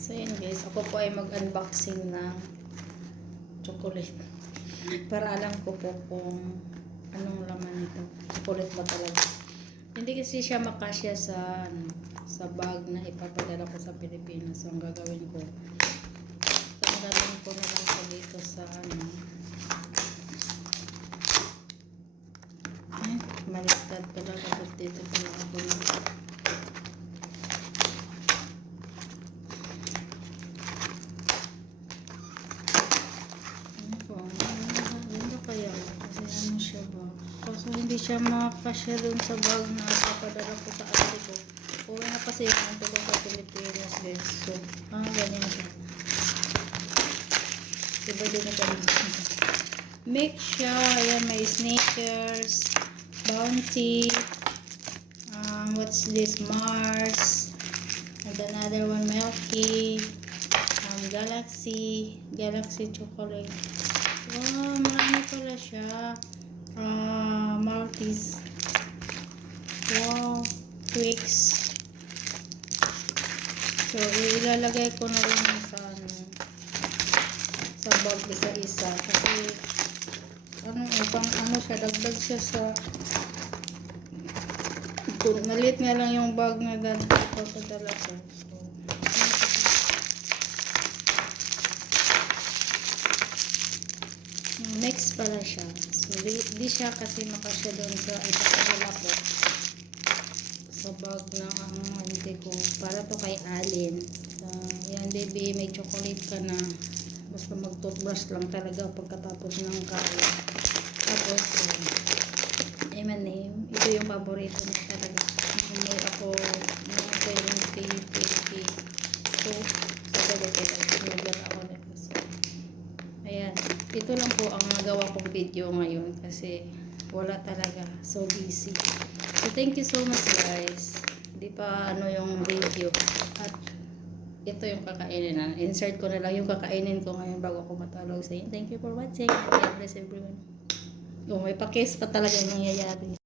So yun guys, ako po ay mag-unboxing ng chocolate para alam ko po kung anong laman nito. Chocolate ba talaga? Hindi kasi siya makasya sa bag na ipapadala ko sa Pilipinas. So ang gagawin ko, tanggalin ko na lang sa dito sa maliktad pala dapat dito pala ako na. Kaya kasi ano siya ba, kaso hindi siya makakasya dun sa bag na papadala ko sa ate ko. Uwi na kasi yung ate ko sa Pilipinas guys. So ganyan siya, iba din ito. Make siya, ayan, may Snickers, Bounty, what's this, Mars, and another one, Milky, Galaxy chocolate. Wow, marami pala siya. Maltese. Wow, Twix. So, ilalagay ko na rin sa bag isa-isa. Kasi, ano siya, dagdag siya sa, maliit nga lang yung bag na papadala ko. Next pala siya. So, di siya kasi makasya doon sa ipapadala ko sa bag ng auntie ko. Para to kay Alin. So, yan baby, may chocolate ka na. Basta mag-toothbrush lang talaga pagkatapos ng kain. Tapos, M&M. Ito yung paborito niya talaga. May ako yung pay. So, sabi ko, nagdala ako nito. So, ayan. Ito lang po ang nagawa kong video ngayon kasi wala talaga. So busy. So thank you so much guys. Di pa yung video. At ito yung kakainin na. Insert ko na lang yung kakainin ko ngayon bago ako matulog sa inyo. Thank you for watching. God bless everyone. May pa-case pa talaga nangyayari.